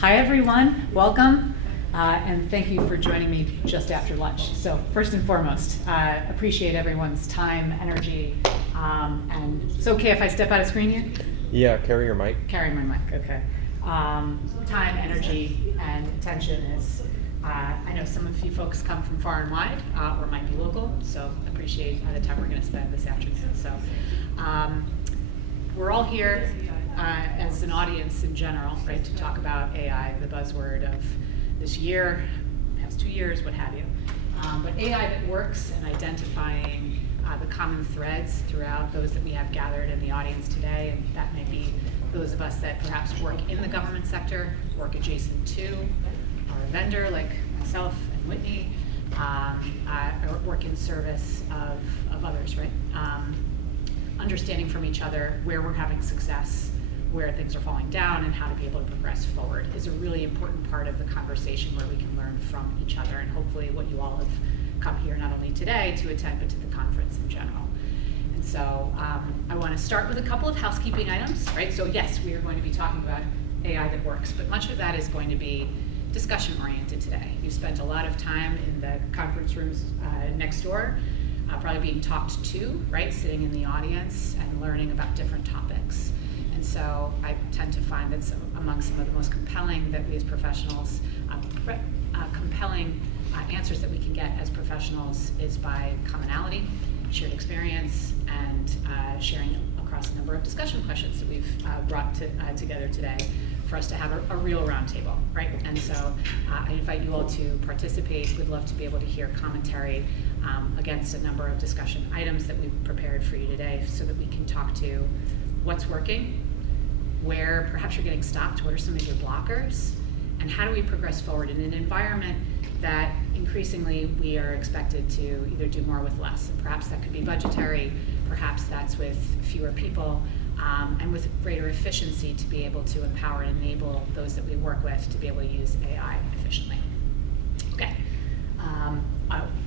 Hi everyone, welcome, and thank you for joining me just after lunch. So first and foremost, appreciate everyone's time, energy, and it's okay if I step out of screen here? Yeah, carry your mic. Carrying my mic, okay. Time, energy, and attention is, I know some of you folks come from far and wide, or might be local, so appreciate the time we're gonna spend this afternoon. So we're all here as an audience in general, right, to talk about AI, the buzzword of this year, past 2 years, what have you. But AI that works and identifying the common threads throughout those that we have gathered in the audience today, and that may be those of us that perhaps work in the government sector, work adjacent to, or a vendor like myself and Whitney, or work in service of others, right? Understanding from each other where we're having success, where things are falling down, and how to be able to progress forward is a really important part of the conversation where we can learn from each other, and hopefully what you all have come here not only today to attend, but to the conference in general. And so I want to start with a couple of housekeeping items, right? So yes, we are going to be talking about AI that works, but much of that is going to be discussion oriented today. You've spent a lot of time in the conference rooms next door, probably being talked to, right? Sitting in the audience and learning about different topics. And so I tend to find that among some of the most compelling that we as professionals, compelling answers that we can get as professionals is by commonality, shared experience, and sharing across a number of discussion questions that we've brought together today for us to have a real roundtable, right? And so I invite you all to participate. We'd love to be able to hear commentary against a number of discussion items that we've prepared for you today so that we can talk to what's working, where perhaps you're getting stopped, what are some of your blockers, and how do we progress forward in an environment that increasingly we are expected to either do more with less. And perhaps that could be budgetary, perhaps that's with fewer people, and with greater efficiency to be able to empower and enable those that we work with to be able to use AI efficiently. Okay,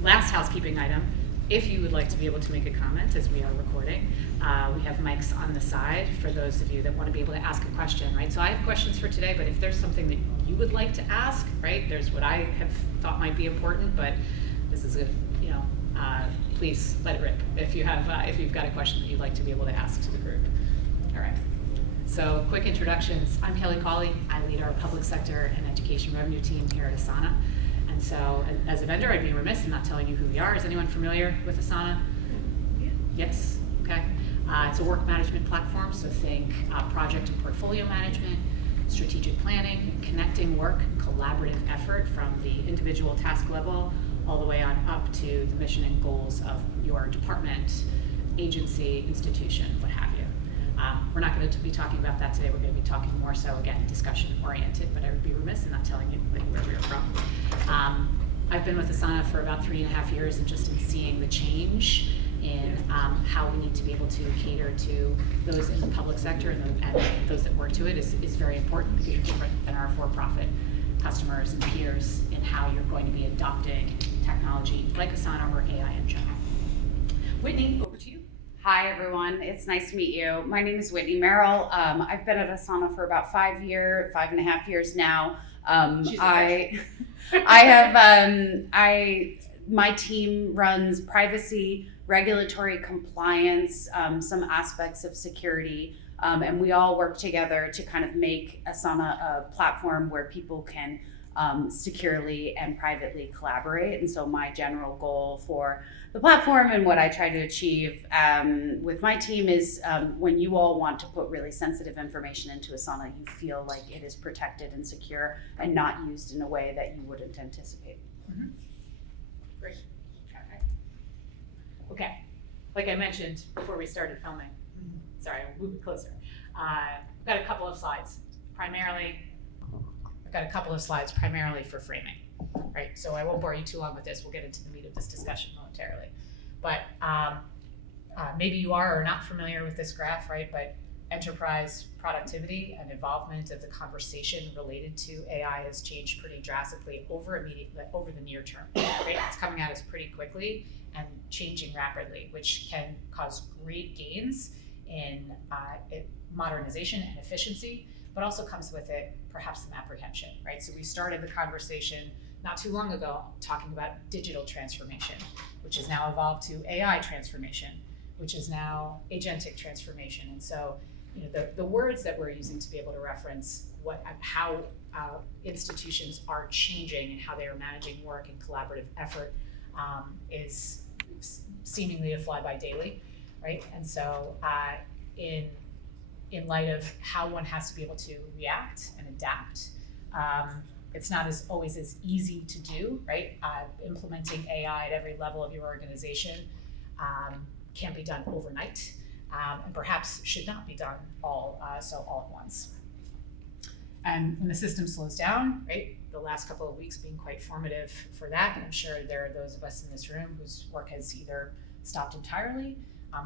last housekeeping item. If you would like to be able to make a comment as we are recording, we have mics on the side for those of you that want to be able to ask a question, right? So I have questions for today, but if there's something that you would like to ask, right? There's what I have thought might be important, but this is please let it rip if you have, if you've got a question that you'd like to be able to ask to the group. All right. So quick introductions. I'm Kelly Cawley. I lead our public sector and education revenue team here at Asana. And so as a vendor, I'd be remiss in not telling you who we are. Is anyone familiar with Asana? Yeah. Yes? Okay. It's a work management platform, so think project and portfolio management, strategic planning, connecting work, collaborative effort from the individual task level all the way on up to the mission and goals of your department, agency, institution, what have you. We're not going to be talking about that today. We're going to be talking more so, again, discussion oriented, but I would be remiss in not telling you where we're from. I've been with Asana for about 3.5 years, and just in seeing the change in how we need to be able to cater to those in the public sector and those that work to it is very important, because you're different than our for-profit customers and peers in how you're going to be adopting technology like Asana or AI in general. Whitney, over to you. Hi everyone, it's nice to meet you. My name is Whitney Merrill. I've been at Asana for about 5.5 years now. My team runs privacy, regulatory compliance, some aspects of security, and we all work together to kind of make Asana a platform where people can securely and privately collaborate. And so my general goal for the platform and what I try to achieve with my team is when you all want to put really sensitive information into Asana, you feel like it is protected and secure and not used in a way that you wouldn't anticipate. Mm-hmm. Great. Okay. Like I mentioned before we started filming, sorry, I'm moving closer. I've got a couple of slides primarily for framing, right? So I won't bore you too long with this. We'll get into the meat of this discussion momentarily. But maybe you are or not familiar with this graph, right? But enterprise productivity and involvement of the conversation related to AI has changed pretty drastically over the near term, right? It's coming at us pretty quickly and changing rapidly, which can cause great gains in modernization and efficiency, but also comes with it perhaps some apprehension, right? So we started the conversation not too long ago talking about digital transformation, which has now evolved to AI transformation, which is now agentic transformation. And so, the words that we're using to be able to reference how institutions are changing and how they are managing work and collaborative effort is seemingly a fly-by daily, right? And so in light of how one has to be able to react and adapt, it's not always as easy to do, right? Implementing AI at every level of your organization can't be done overnight, and perhaps should not be done all at once. And when the system slows down, right, the last couple of weeks being quite formative for that, and I'm sure there are those of us in this room whose work has either stopped entirely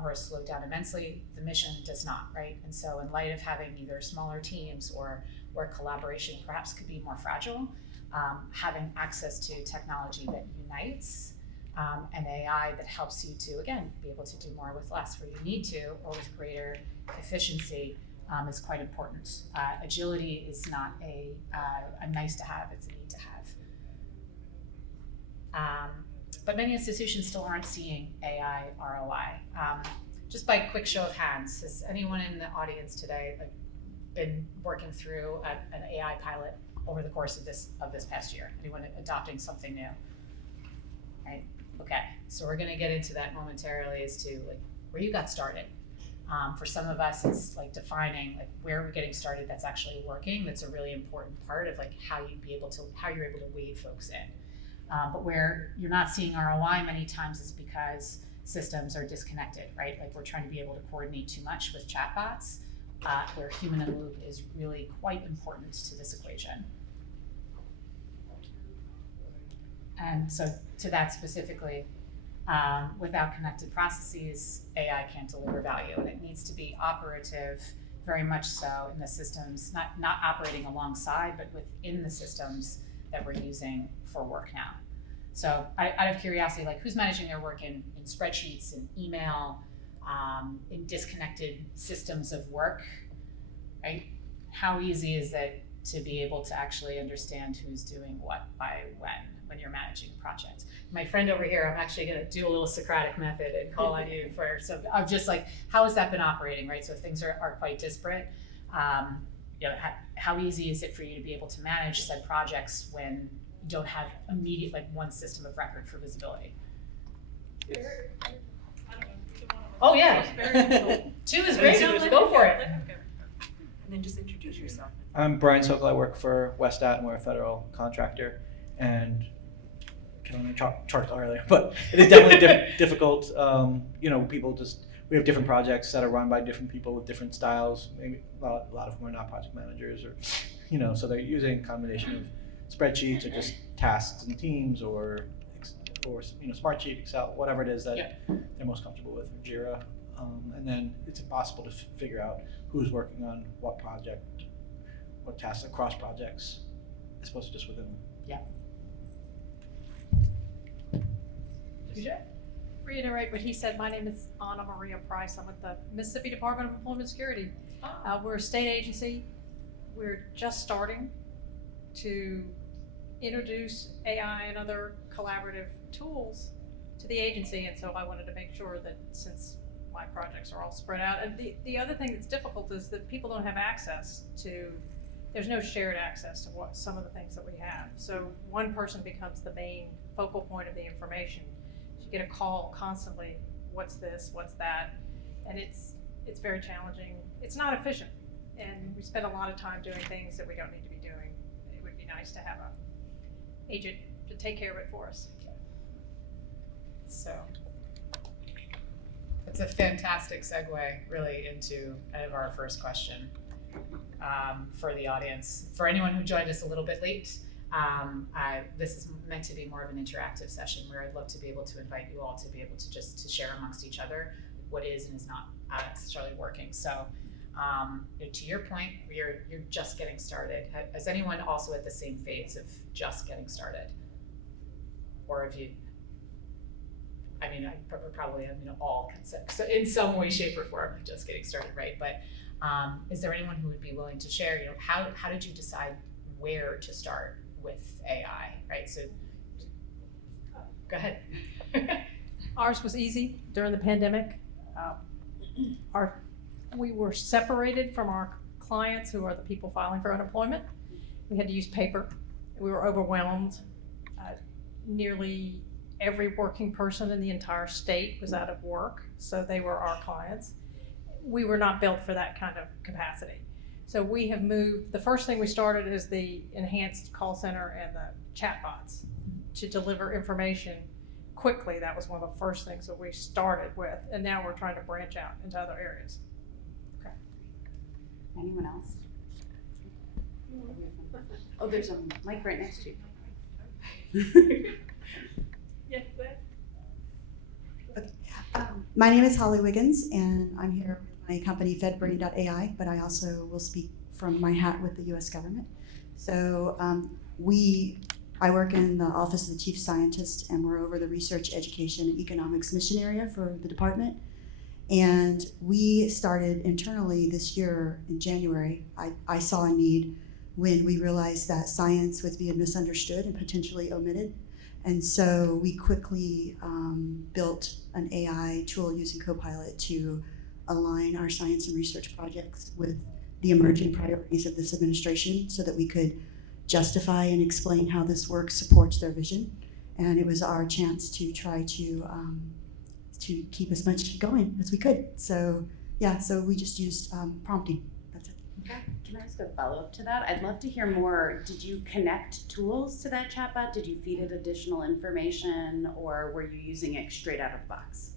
or has slowed down immensely, the mission does not, right? And so in light of having either smaller teams or where collaboration perhaps could be more fragile, having access to technology that unites and AI that helps you to, again, be able to do more with less where you need to, or with greater efficiency, is quite important. Agility is not a nice to have, it's a need to have. But many institutions still aren't seeing AI ROI. Just by a quick show of hands, has anyone in the audience today been working through an AI pilot over the course of this past year? Anyone adopting something new? Right. Okay. So we're going to get into that momentarily as to where you got started. For some of us, it's defining where we're getting started that's actually working. That's a really important part of how you're able to weigh folks in. But where you're not seeing ROI many times is because systems are disconnected, right? We're trying to be able to coordinate too much with chatbots, where human in the loop is really quite important to this equation. And so to that specifically, without connected processes, AI can't deliver value, and it needs to be operative, very much so in the systems, not operating alongside, but within the systems that we're using for work now. So out of curiosity, who's managing their work in spreadsheets and email, in disconnected systems of work, right? How easy is it to be able to actually understand who's doing what by when you're managing a project? My friend over here, I'm actually going to do a little Socratic method and call on you for some of just how has that been operating, right? So if things are quite disparate, how easy is it for you to be able to manage said projects when you don't have immediate one system of record for visibility? Oh yeah, 2 is great. Go for it. And then just introduce yourself. I'm Brian Sokol. I work for Westat, and we're a federal contractor. And can only chart earlier, but it is definitely difficult. We have different projects that are run by different people with different styles. Maybe a lot of them are not project managers, or so they're using a combination of spreadsheets or just tasks and teams, or Smartsheet, Excel, whatever it is that they're most comfortable with, or Jira. And then it's impossible to figure out who's working on what project, what tasks across projects, as opposed to just within them. Yeah. Reiterate what he said. My name is Anna Maria Price. I'm with the Mississippi Department of Employment Security. We're a state agency. We're just starting to introduce AI and other collaborative tools to the agency, and so I wanted to make sure that, since my projects are all spread out, and the other thing that's difficult is that people don't have access to, there's no shared access to some of the things that we have. So one person becomes the main focal point of the information. You get a call constantly, what's this, what's that, and it's very challenging. It's not efficient, and we spend a lot of time doing things that we don't need to be doing. It would be nice to have an agent to take care of it for us. So it's a fantastic segue really into kind of our first question for the audience. For anyone who joined us a little bit late, this is meant to be more of an interactive session where I'd love to be able to invite you all to be able to just to share amongst each other what is and is not necessarily working. So to your point, you're just getting started. Has anyone also at the same phase of just getting started? Or have you, I probably am all concept, so in some way, shape, or form, just getting started, right? But Is there anyone who would be willing to share, how did you decide where to start with AI, right? So, go ahead. Ours was easy during the pandemic. We were separated from our clients, who are the people filing for unemployment. We had to use paper. We were overwhelmed. Nearly every working person in the entire state was out of work, so they were our clients. We were not built for that kind of capacity. So we have moved, the first thing we started is the enhanced call center and the chatbots to deliver information quickly. That was one of the first things that we started with, and now we're trying to branch out into other areas. Anyone else? Oh, there's a mic right next to you. Yeah, go ahead. My name is Holly Wiggins, and I'm here with my company FedBrain.ai, but I also will speak from my hat with the U.S. government. So I work in the Office of the Chief Scientist, and we're over the research, education, and economics mission area for the department. And we started internally this year in January. I saw a need when we realized that science was being misunderstood and potentially omitted. And so we quickly built an AI tool using Copilot to align our science and research projects with the emerging priorities of this administration so that we could justify and explain how this work supports their vision. And it was our chance to try to keep as much going as we could. So yeah, so we just used prompting. That's it. Can I ask a follow-up to that? I'd love to hear more. Did you connect tools to that chatbot? Did you feed it additional information, or were you using it straight out of the box?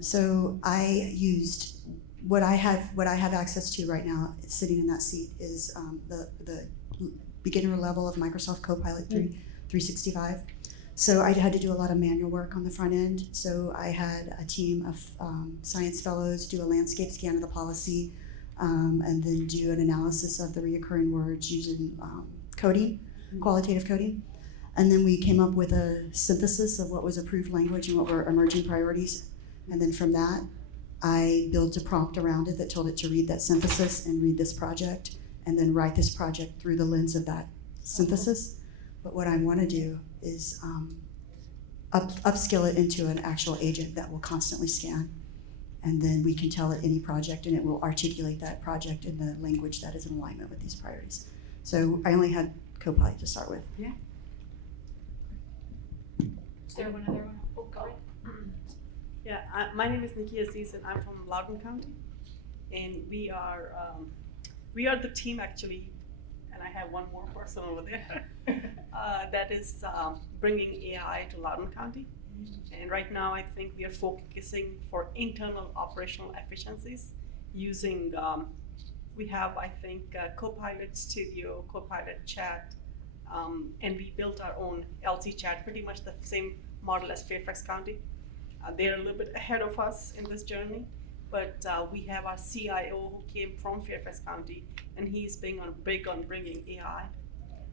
So I used what I have access to right now, sitting in that seat, is the beginner level of Microsoft Copilot 365. So I had to do a lot of manual work on the front end. So I had a team of science fellows do a landscape scan of the policy, and then do an analysis of the reoccurring words using coding, qualitative coding. And then we came up with a synthesis of what was approved language and what were emerging priorities. And then from that, I built a prompt around it that told it to read that synthesis and read this project, and then write this project through the lens of that synthesis. But what I want to do is upskill it into an actual agent that will constantly scan. And then we can tell it any project, and it will articulate that project in the language that is in alignment with these priorities. So I only had Copilot to start with. Yeah. Is there one other one? Oh, go ahead. Yeah, my name is Nikki Aziz, and I'm from Loudoun County, and we are the team actually, and I have one more person over there that is bringing AI to Loudoun County. And right now, I think we are focusing for internal operational efficiencies using. We have, I think, Copilot Studio, Copilot Chat, and we built our own LC Chat, pretty much the same model as Fairfax County. They're a little bit ahead of us in this journey, but we have our CIO who came from Fairfax County, and he's big on bringing AI.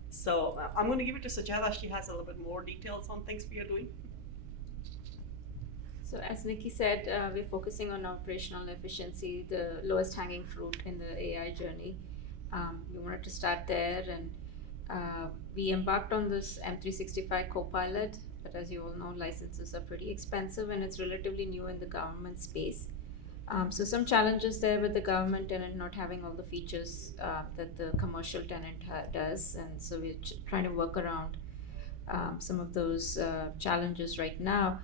So I'm going to give it to Sajada. She has a little bit more details on things we are doing. So as Nikki said, we're focusing on operational efficiency, the lowest hanging fruit in the AI journey. We wanted to start there, and we embarked on this M365 Copilot, but as you all know, licenses are pretty expensive and it's relatively new in the government space. So some challenges there with the government tenant not having all the features that the commercial tenant does, and so we're trying to work around some of those challenges right now.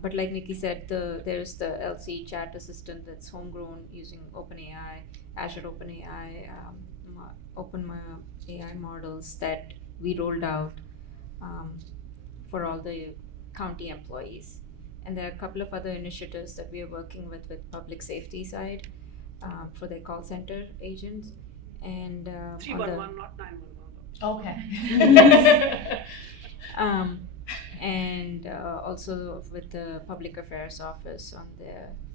But like Nikki said, there's the LC chat assistant that's homegrown using OpenAI, Azure OpenAI, OpenAI models that we rolled out for all the county employees. And there are a couple of other initiatives that we are working with public safety side for their call center agents. And 311, not 911. Okay. And also with the public affairs office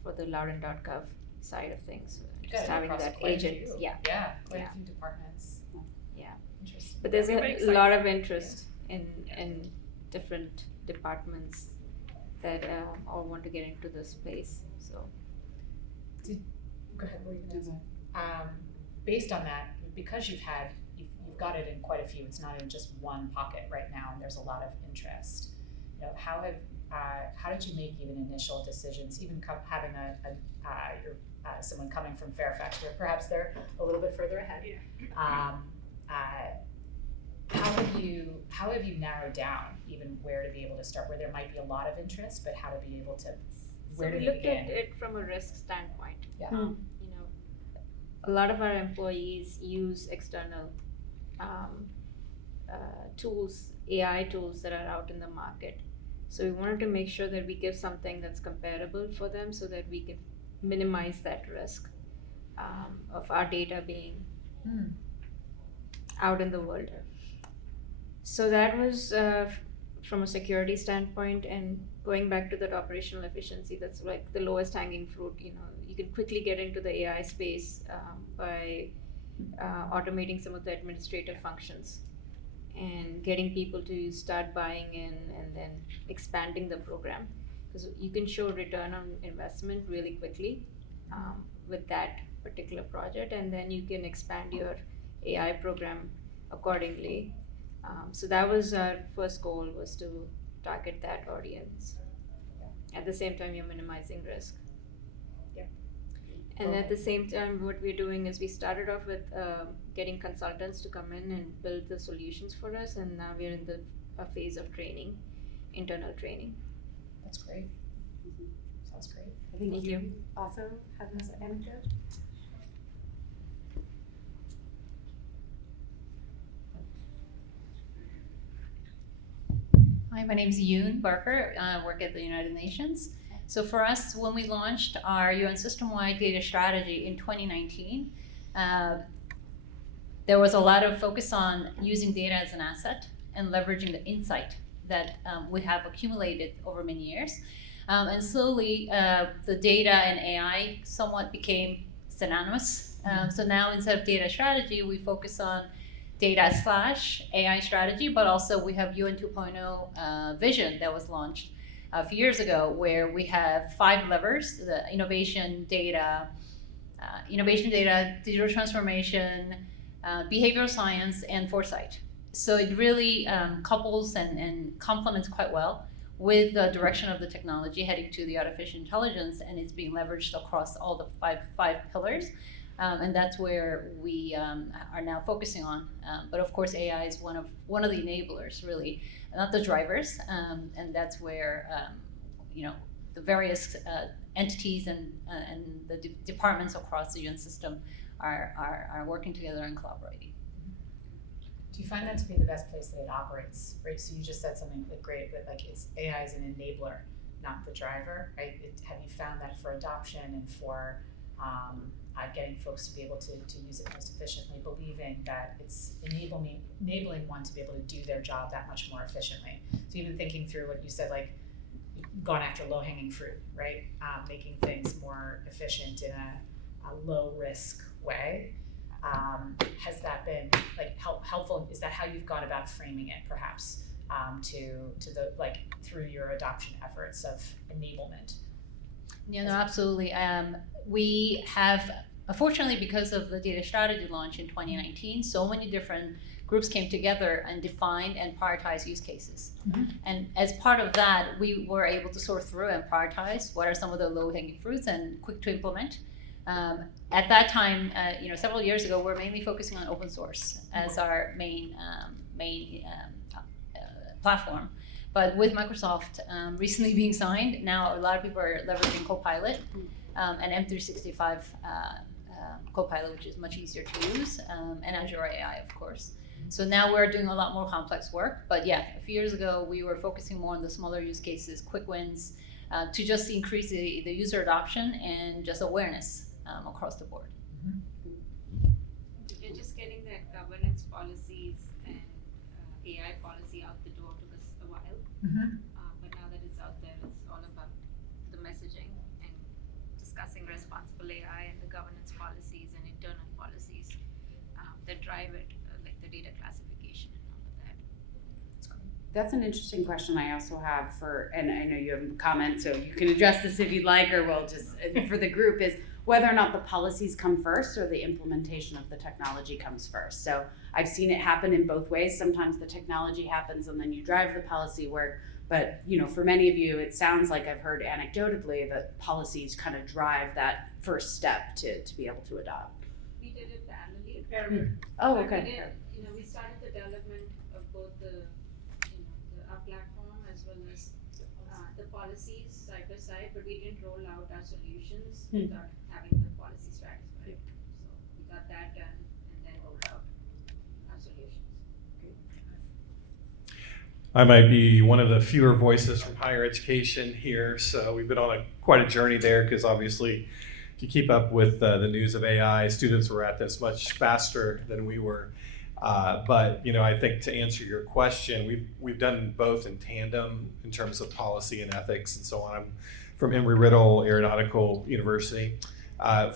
for the Loudoun.gov side of things, just having that agent. Yeah, Quite a few departments. yeah. Interesting. But there's Very a exciting. lot of interest in different departments that all want to get into this space. So Go ahead. What were you gonna say? based on that, because you've got it in quite a few, it's not in just one pocket right now, and there's a lot of interest. How did you make even initial decisions, even having someone coming from Fairfax, where perhaps they're a little bit further ahead? Yeah. How have you narrowed down even where to be able to start, where there might be a lot of interest, but how to be able to, where to we begin? looked at it from a risk standpoint. Yeah. A lot of our employees use external tools, AI tools that are out in the market. So we wanted to make sure that we give something that's comparable for them so that we can minimize that risk of our data being out in the world. So that was from a security standpoint, and going back to that operational efficiency, that's like the lowest hanging fruit. You can quickly get into the AI space by automating some of the administrative functions and getting people to start buying in and then expanding the program, because you can show return on investment really quickly with that particular project, and then you can expand your AI program accordingly. So that was our first goal, was to target that audience. At the same time, you're minimizing risk. And at the same time, what we're doing is we started off with getting consultants to come in and build the solutions for us, and now we're in the phase of training, internal training. That's great. Sounds great. I think Thank you also have this anecdote. Hi, my name is Yoon Barker. I work at the United Nations. So for us, when we launched our UN system-wide data strategy in 2019, there was a lot of focus on using data as an asset and leveraging the insight that we have accumulated over many years. And slowly, the data and AI somewhat became synonymous. So now instead of data strategy, we focus on data/AI strategy, but also we have UN 2.0 vision that was launched a few years ago, where we have 5 levers: the innovation, data, digital transformation, behavioral science, and foresight. So it really couples and complements quite well with the direction of the technology heading to the artificial intelligence, and it's being leveraged across all the five pillars. And that's where we are now focusing on. But of course, AI is one of the enablers, really, not the drivers. And that's where the various entities and the departments across the UN system are working together and collaborating. Do you find that to be the best place that it operates, right? So you just said something great, but it's AI is an enabler, not the driver, right? Have you found that for adoption and for getting folks to be able to use it most efficiently, believing that it's enabling one to be able to do their job that much more efficiently? So even thinking through what you said, you've gone after low-hanging fruit, right? Making things more efficient in a low-risk way. Has that been helpful? Is that how you've gone about framing it, perhaps, to the through your adoption efforts of enablement? Yeah, no, absolutely. We have, unfortunately, because of the data strategy launch in 2019, so many different groups came together and defined and prioritized use cases. Mm-hmm. And as part of that, we were able to sort through and prioritize what are some of the low-hanging fruits and quick to implement. At that time, several years ago, we're mainly focusing on open source as our main platform. But with Microsoft recently being signed, now a lot of people are leveraging Copilot and M365 Copilot, which is much easier to use, and Azure AI, of course. So now we're doing a lot more complex work. But yeah, a few years ago, we were focusing more on the smaller use cases, quick wins, to just increase the user adoption and just awareness across the board. Mm-hmm. You're just getting the governance policies and AI policy out the door took us a while. Mm-hmm. But now that it's out there, it's all about the messaging and discussing responsible AI and the governance policies and internal policies that drive it, like the data classification and all of that. That's an interesting question I also have and I know you have a comment, so you can address this if you'd like, or we'll just, for the group, is whether or not the policies come first or the implementation of the technology comes first. So I've seen it happen in both ways. Sometimes the technology happens and then you drive the policy work. But for many of you, it sounds like I've heard anecdotally that policies kind of drive that first step to be able to adopt. We did it parallelly. Oh, But okay. we did, we started the development of both our platform as well as the policies side by side, but we didn't roll out our solutions without having the policy satisfied. So we got that done and then rolled out our solutions. I might be one of the fewer voices from higher education here, so we've been on quite a journey there because obviously if you keep up with the news of AI, students were at this much faster than we were. But I think to answer your question, we've done both in tandem in terms of policy and ethics and so on. I'm from Embry-Riddle Aeronautical University.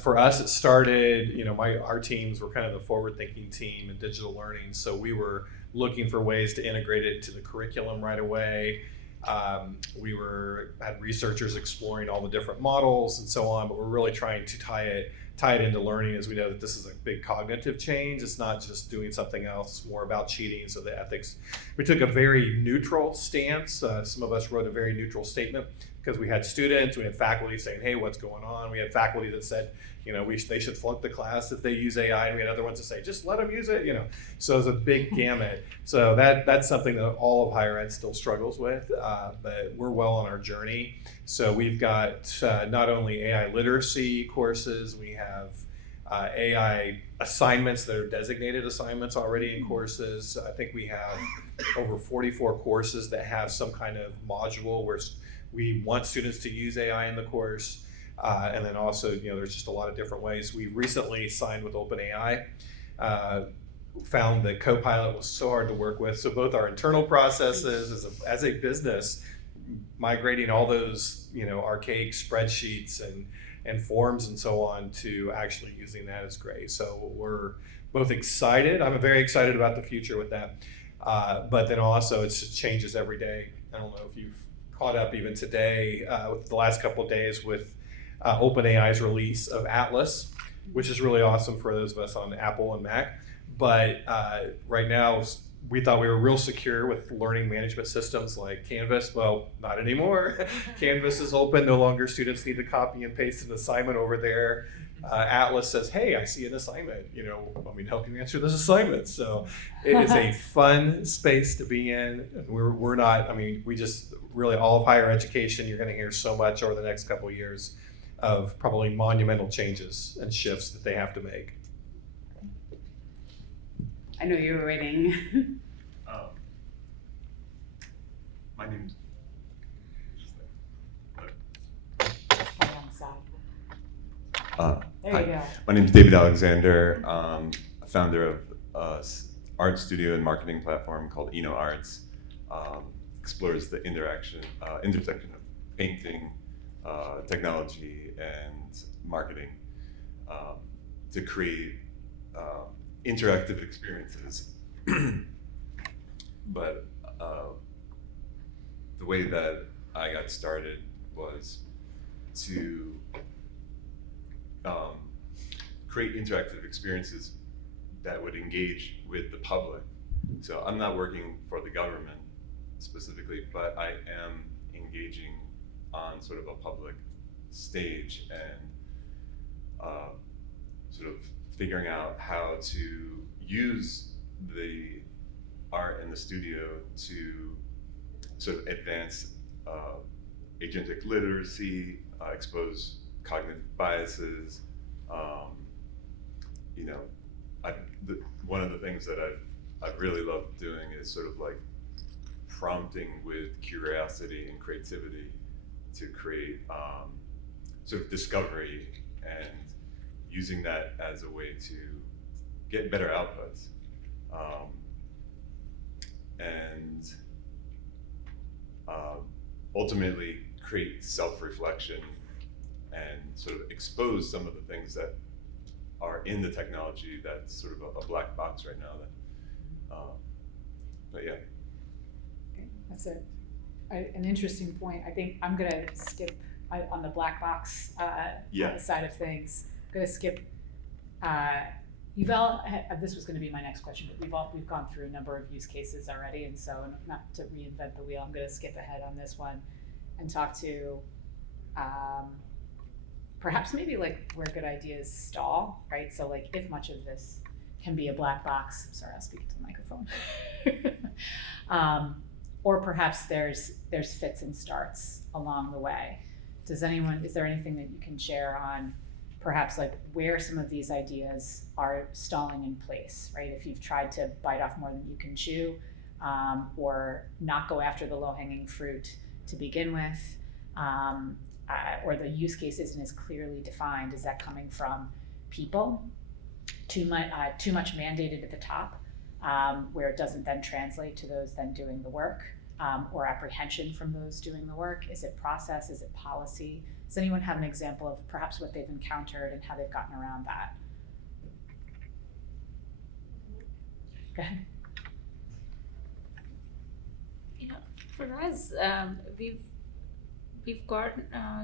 For us, it started, our teams were kind of the forward-thinking team in digital learning, so we were looking for ways to integrate it into the curriculum right away. We had researchers exploring all the different models and so on, but we're really trying to tie it into learning, as we know that this is a big cognitive change. It's not just doing something else, it's more about cheating. So the ethics, we took a very neutral stance. Some of us wrote a very neutral statement because we had students, we had faculty saying, hey, what's going on? We had faculty that said, they should flunk the class if they use AI, and we had other ones that say, just let them use it, So it's a big gamut. So that's something that all of higher ed still struggles with, but we're well on our journey. So we've got not only AI literacy courses, we have AI assignments that are designated assignments already in courses. I think we have over 44 courses that have some kind of module where we want students to use AI in the course. And then also, there's just a lot of different ways. We recently signed with OpenAI, found that Copilot was so hard to work with. So both our internal processes as a business, migrating all those, archaic spreadsheets and forms and so on to actually using that is great. So we're both excited. I'm very excited about the future with that. But then also it just changes every day. I don't know if you've caught up even today, with the last couple of days with OpenAI's release of Atlas, which is really awesome for those of us on Apple and Mac. But right now, we thought we were real secure with learning management systems like Canvas. Well, not anymore. Canvas is open. No longer students need to copy and paste an assignment over there. Atlas says, hey, I see an assignment. Want me to help you answer this assignment? So it is a fun space to be in. We're not, we just really, all of higher education, you're going to hear so much over the next couple of years of probably monumental changes and shifts that they have to make. I know you were waiting. My name's There you go. My name's David Alexander, founder of an art studio and marketing platform called Eno Arts. Explores the intersection of painting, technology, and marketing to create interactive experiences. But the way that I got started was to create interactive experiences that would engage with the public. So I'm not working for the government specifically, but I am engaging on sort of a public stage and sort of figuring out how to use the art in the studio to sort of advance agentic literacy, expose cognitive biases. One of the things that I've really loved doing is sort of like prompting with curiosity and creativity to create sort of discovery and using that as a way to get better outputs. And ultimately create self-reflection and sort of expose some of the things that are in the technology that's sort of a black box right now. But yeah. Okay, that's an interesting point. I think I'm going to skip on the black box Yeah. side of things. I'm gonna skip. You've all. This was going to be my next question, but we've gone through a number of use cases already, and so not to reinvent the wheel, I'm going to skip ahead on this one and talk to perhaps maybe like where good ideas stall, right? So like if much of this can be a black box. I'm sorry, I'll speak into the microphone. Or perhaps there's fits and starts along the way. Is there anything that you can share on perhaps like where some of these ideas are stalling in place, right? If you've tried to bite off more than you can chew, or not go after the low-hanging fruit to begin with, or the use case isn't as clearly defined, is that coming from people? Too much mandated at the top, where it doesn't then translate to those then doing the work, or apprehension from those doing the work? Is it process? Is it policy? Does anyone have an example of perhaps what they've encountered and how they've gotten around that? Go ahead. For us, we've got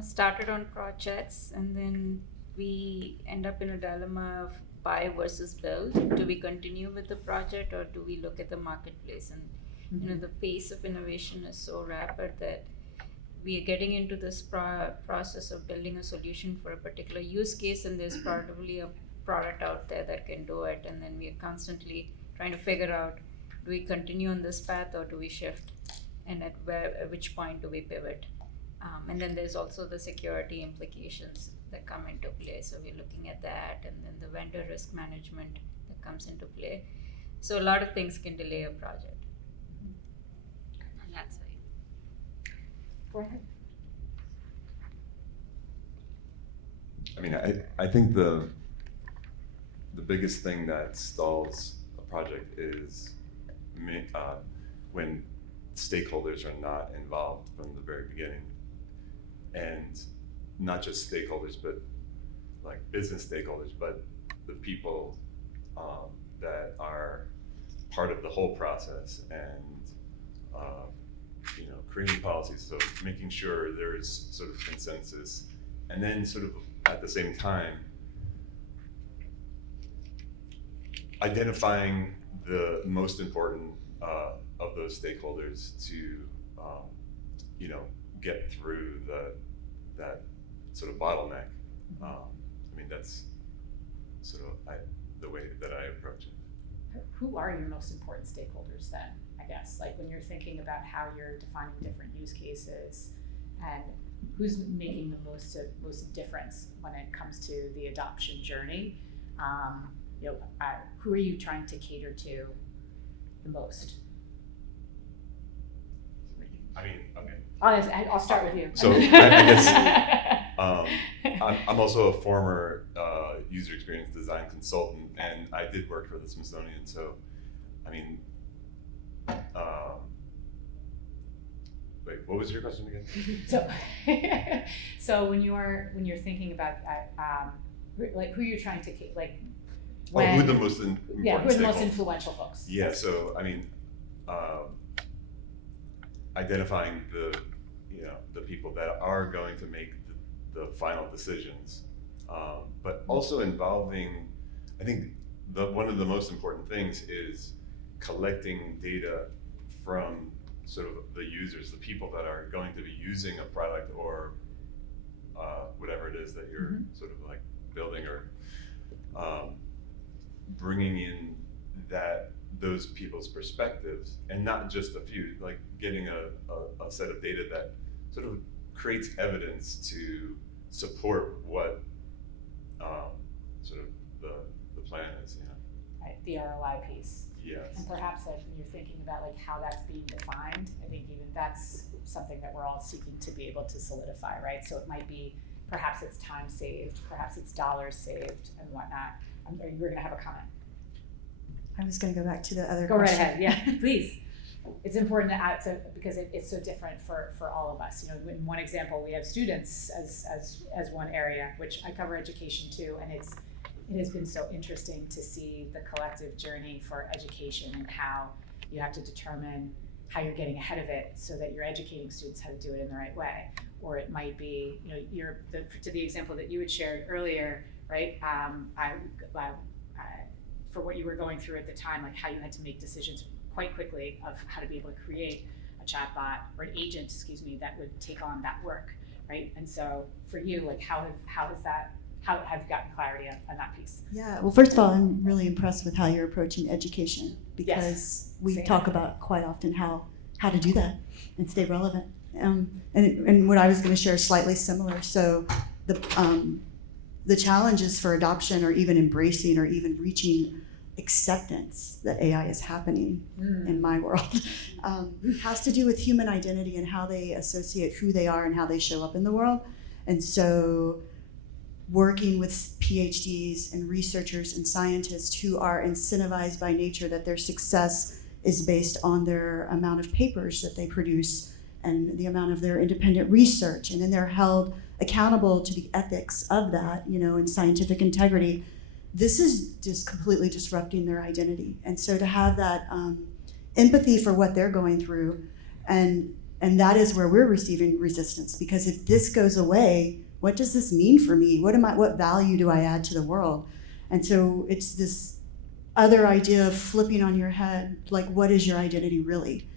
started on projects, and then we end up in a dilemma of buy versus build. Do we continue with the project, or do we look at the marketplace? And the pace of innovation is so rapid that we are getting into this process of building a solution for a particular use case, and there's probably a product out there that can do it, and then we are constantly trying to figure out, do we continue on this path or do we shift, and at which point do we pivot? And then there's also the security implications that come into play, so we're looking at that, and then the vendor risk management that comes into play. So a lot of things can delay a project. And that's it. Go ahead. I mean, I think the biggest thing that stalls a project is when stakeholders are not involved from the very beginning, and not just stakeholders, but like business stakeholders, but the people that are part of the whole process, and creating policies, so making sure there is sort of consensus, and then sort of at the same time identifying the most important of those stakeholders to get through that sort of bottleneck. I mean, that's sort of the way that I approach it. Who are your most important stakeholders then, I guess? Like when you're thinking about how you're defining different use cases, and who's making the most difference when it comes to the adoption journey? Who are you trying to cater to the most? I mean, okay. I'll start with you. So I guess I'm also a former user experience design consultant, and I did work for the Smithsonian. So, I mean, wait, what was your question again? So when you're thinking about like who you're trying to like. Who are the most important who are the most stakeholders? influential folks? Yeah, so I mean, identifying the people that are going to make the final decisions, but also involving, I think one of the most important things is collecting data from sort of the users, the people that are going to be using a product or whatever it is that you're sort of like building, or bringing in those people's perspectives, and not just a few, like getting a set of data that sort of creates evidence to support what sort of the plan is. Right, the ROI piece. Yes. And perhaps like when you're thinking about like how that's being defined, I think even that's something that we're all seeking to be able to solidify, right? So it might be, perhaps it's time saved, perhaps it's dollars saved and whatnot. You were gonna have a comment. I was going to go back to the other Go right question. ahead, yeah, please. It's important to add because it's so different for all of us. In one example, we have students as one area, which I cover education too, and it has been so interesting to see the collective journey for education and how you have to determine how you're getting ahead of it so that you're educating students how to do it in the right way. or it might be, to the example that you had shared earlier, right? For what you were going through at the time, like how you had to make decisions quite quickly of how to be able to create a chatbot or an agent, excuse me, that would take on that work, right? And so for you, like how have you gotten clarity on that piece? Yeah, well, first of all, I'm really impressed with how you're approaching education, because Yes. we Same. talk about quite often how to do that and stay relevant. And what I was going to share is slightly similar. So the challenges for adoption, or even embracing, or even reaching acceptance that AI is happening in my world, has to do with human identity and how they associate who they are and how they show up in the world. And so working with PhDs and researchers and scientists who are incentivized by nature that their success is based on their amount of papers that they produce and the amount of their independent research, and then they're held accountable to the ethics of that, and scientific integrity. This is just completely disrupting their identity. And so to have that empathy for what they're going through, and that is where we're receiving resistance, because if this goes away, what does this mean for me? What value do I add to the world? And so it's this other idea of flipping on your head, like, what is your identity really?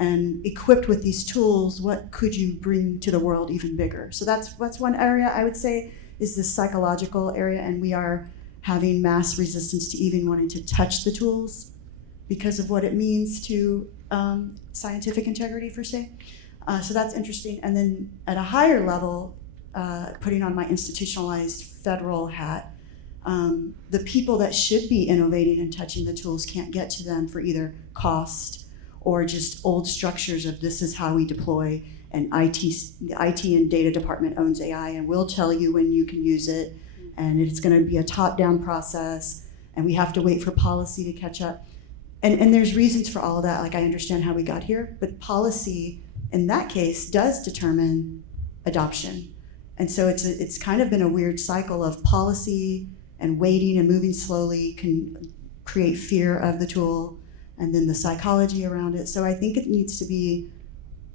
And equipped with these tools, what could you bring to the world even bigger? So that's one area I would say is the psychological area, and we are having mass resistance to even wanting to touch the tools because of what it means to scientific integrity, per se. So that's interesting. And then at a higher level, putting on my institutionalized federal hat, the people that should be innovating and touching the tools can't get to them for either cost or just old structures of this is how we deploy, and the IT and data department owns AI and will tell you when you can use it, and it's going to be a top-down process, and we have to wait for policy to catch up. And there's reasons for all of that. Like, I understand how we got here, but policy in that case does determine adoption. And so it's kind of been a weird cycle of policy and waiting and moving slowly can create fear of the tool, and then the psychology around it. So I think it needs to be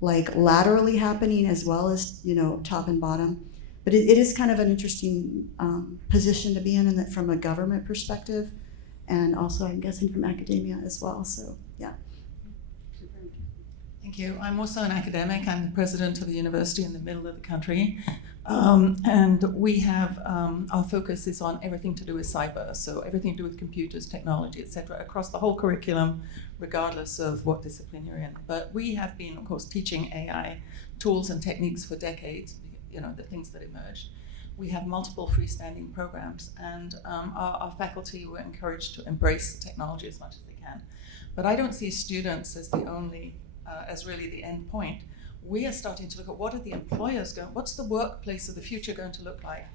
like laterally happening as well as, top and bottom. But it is kind of an interesting position to be in that from a government perspective, and also I'm guessing from academia as well. So yeah. Thank you. I'm also an academic. I'm the president of a university in the middle of the country. And we have, our focus is on everything to do with cyber, so everything to do with computers, technology, etc., across the whole curriculum, regardless of what discipline you're in. But we have been, of course, teaching AI tools and techniques for decades, the things that emerged. We have multiple freestanding programs, and our faculty were encouraged to embrace the technology as much as they can. But I don't see students as the only, as really the end point. We are starting to look at what are the employers going, what's the workplace of the future going to look like?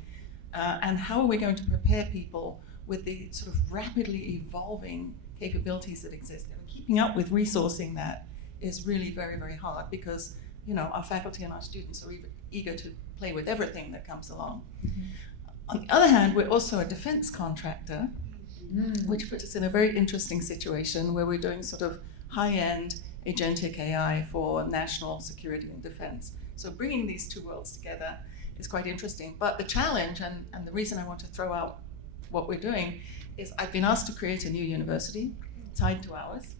And how are we going to prepare people with the sort of rapidly evolving capabilities that exist? And keeping up with resourcing that is really very, very hard, because our faculty and our students are eager to play with everything that comes along. Mm-hmm. On the other hand, we're also a defense contractor, which puts us in a very interesting situation where we're doing sort of high-end agentic AI for national security and defense. So bringing these two worlds together is quite interesting. But the challenge, and the reason I want to throw out what we're doing, is I've been asked to create a new university tied to ours.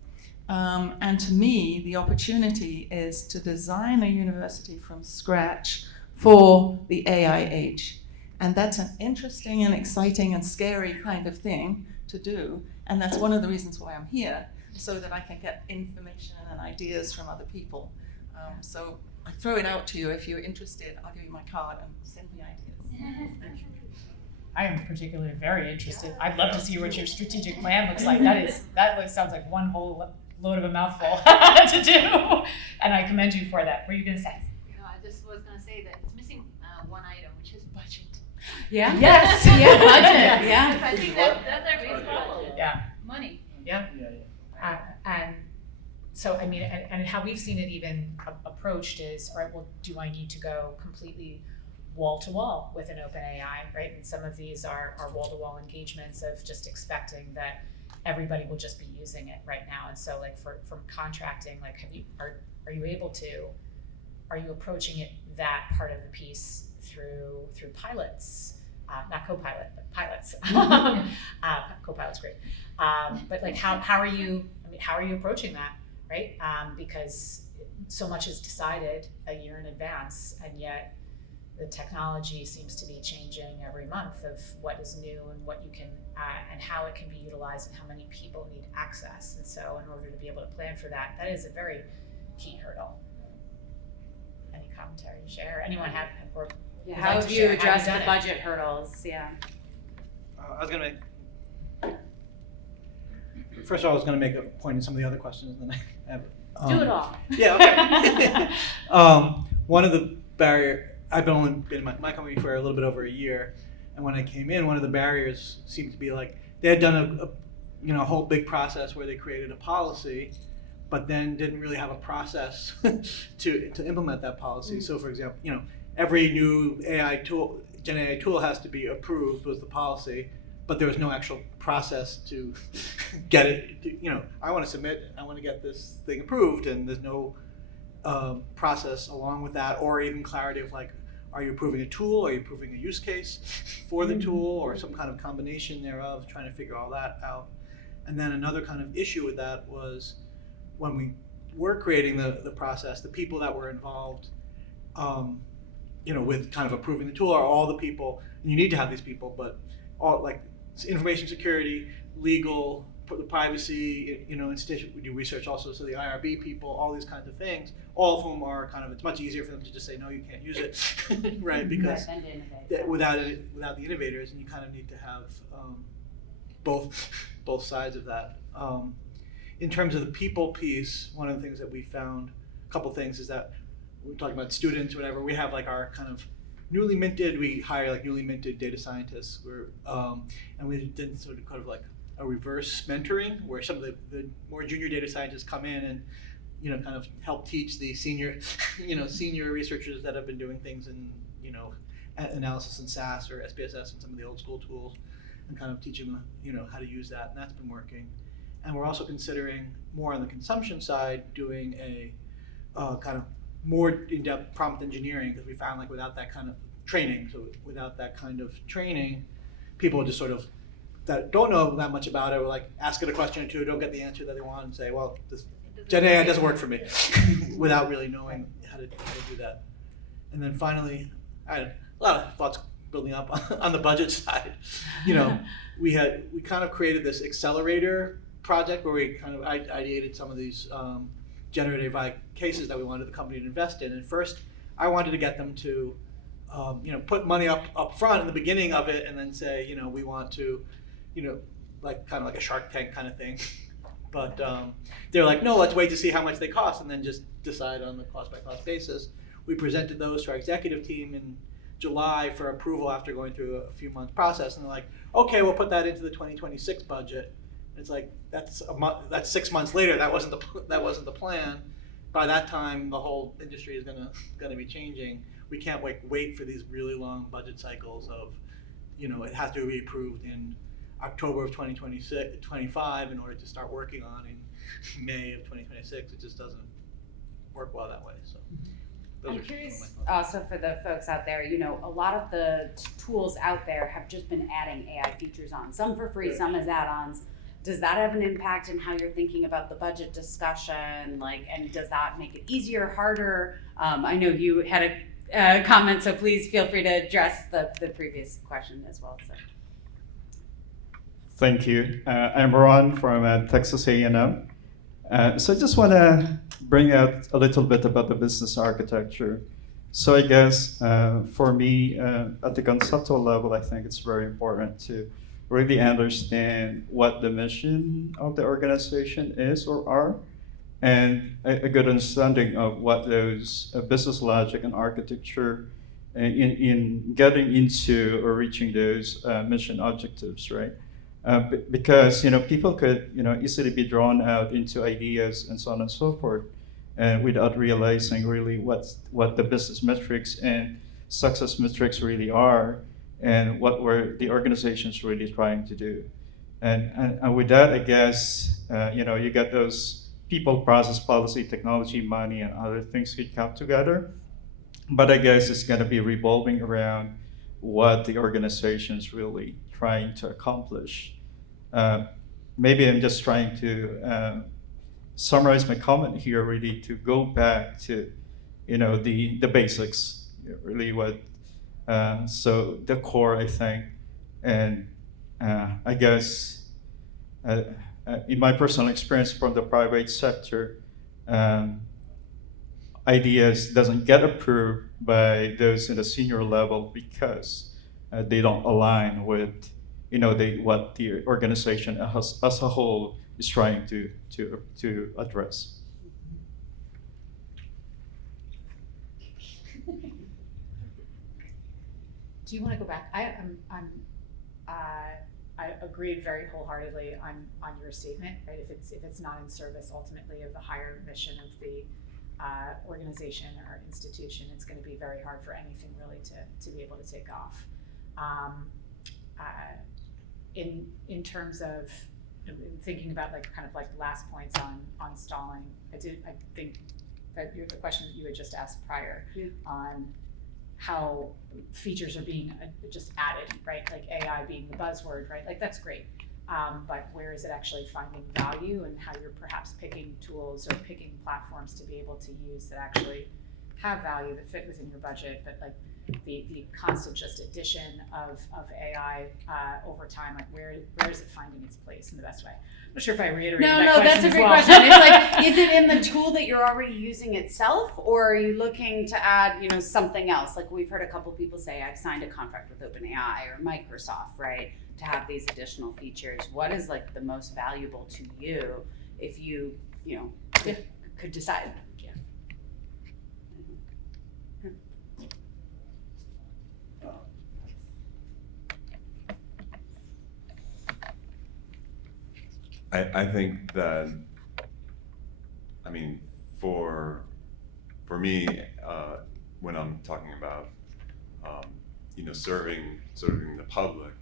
And to me, the opportunity is to design a university from scratch for the AI age. And that's an interesting and exciting and scary kind of thing to do. And that's one of the reasons why I'm here, so that I can get information and ideas from other people. So I throw it out to you. If you're interested, I'll give you my card and send me ideas. I am particularly very interested. I'd love to see what your strategic plan looks like. Sounds like one whole load of a mouthful to do. And I commend you for that. What are you gonna say? No, I just was gonna say that it's missing one item, which is budget. Yeah. Yes. Yeah. Budget. Yeah. I think that's our biggest problem. Yeah. Money. Yeah. And so, I mean, and how we've seen it even approached is, all right, well, do I need to go completely wall to wall with an open AI, right? And some of these are wall to wall engagements of just expecting that everybody will just be using it right now. And so, like from contracting, like are you approaching it that part of the piece through pilots, not co-pilot, but pilots. Co-pilot's great. But like, how are you approaching that, right? Because so much is decided a year in advance, and yet the technology seems to be changing every month of what is new and what you can, and how it can be utilized and how many people need access. And so in order to be able to plan for that, that is a very key hurdle. Any commentary to share? Anyone have, or Yeah, would how like have to you share? Have addressed you the done it? budget hurdles? Yeah. I was gonna make. First of all, I was gonna make a point in some of the other questions, and then I have. Do it all. Yeah. Okay. One of the barrier. I've only been in my company for a little bit over a year, and when I came in, one of the barriers seemed to be like they had done a whole big process where they created a policy, but then didn't really have a process to implement that policy. So, for example, every new Gen AI tool has to be approved was the policy, but there was no actual process to get it. I want to submit, I want to get this thing approved, and there's no process along with that, or even clarity of like, are you approving a tool? Are you approving a use case for the tool, or some kind of combination thereof? Trying to figure all that out. And then another kind of issue with that was when we were creating the process, the people that were involved, with kind of approving the tool are all the people. And you need to have these people, but all like information security, legal, the privacy, institution, we do research also, so the IRB people, all these kinds of things, all of whom are kind of, it's much easier for them to just say, no, you can't use it, right? Because without the innovators, and you kind of need to have both sides of that. In terms of the people piece, one of the things that we found, a couple things, is that we're talking about students, whatever, we have like our kind of we hire like newly minted data scientists, and we did sort of like a reverse mentoring where some of the more junior data scientists come in and kind of help teach the senior researchers that have been doing things in analysis in SAS or SPSS and some of the old school tools, and kind of teach them how to use that, and that's been working. And we're also considering more on the consumption side doing a kind of more in-depth prompt engineering, because we found like without that kind of training, people just sort of that don't know that much about it, or like ask it a question or two, don't get the answer that they want, and say, well, this Gen AI doesn't work for me, without really knowing how to do that. And then finally, I had a lot of thoughts building up on the budget side. We kind of created this accelerator project where we kind of ideated some of these generative AI cases that we wanted the company to invest in. And first, I wanted to get them to put money up front in the beginning of it, and then say, we want to, like kind of like a Shark Tank kind of thing. But they're like, no, let's wait to see how much they cost, and then just decide on the cost by cost basis. We presented those to our executive team in July for approval after going through a few months process, and they're like, okay, we'll put that into the 2026 budget. It's like that's 6 months later. That wasn't the plan. By that time, the whole industry is gonna be changing. We can't wait for these really long budget cycles of, it has to be approved in October of 2025 in order to start working on in May of 2026. It just doesn't work well that way. So. I'm curious also for the folks out there, a lot of the tools out there have just been adding AI features on, some for free, some as add-ons. Does that have an impact in how you're thinking about the budget discussion? And does that make it easier, harder? I know you had a comment, so please feel free to address the previous question as well. So. Thank you. I'm Ron from Texas A&M. So I just want to bring out a little bit about the business architecture. So I guess for me, at the conceptual level, I think it's very important to really understand what the mission of the organization is or are, and a good understanding of what those business logic and architecture in getting into or reaching those mission objectives, right? Because people could easily be drawn out into ideas and so on and so forth, and without realizing really what the business metrics and success metrics really are, and what were the organizations really trying to do. And with that, I guess you get those people, process, policy, technology, money, and other things could come together. but I guess it's going to be revolving around what the organization is really trying to accomplish. Maybe I'm just trying to summarize my comment here, really to go back to, the basics, really what. So the core, I think, and I guess in my personal experience from the private sector, ideas doesn't get approved by those in the senior level because they don't align with what the organization as a whole is trying to address. Do you want to go back? I agreed very wholeheartedly on your statement, right? If it's not in service ultimately of the higher mission of the organization or institution, it's going to be very hard for anything really to be able to take off. In terms of thinking about kind of last points on stalling, I think that the question that you had just asked prior on how features are being just added, right? Like AI being the buzzword, right? Like that's great. But where is it actually finding value, and how you're perhaps picking tools or picking platforms to be able to use that actually have value, that fit within your budget, but the constant just addition of AI over time, where is it finding its place in the best way? I'm not sure if I reiterated that question that's a as great well. question. It's is it in the tool that you're already using itself, or are you looking to add, something else? Like we've heard a couple people say, I've signed a contract with OpenAI or Microsoft, right, to have these additional features. What is the most valuable to you if you, could decide? I think that, for me, when I'm talking about, serving the public,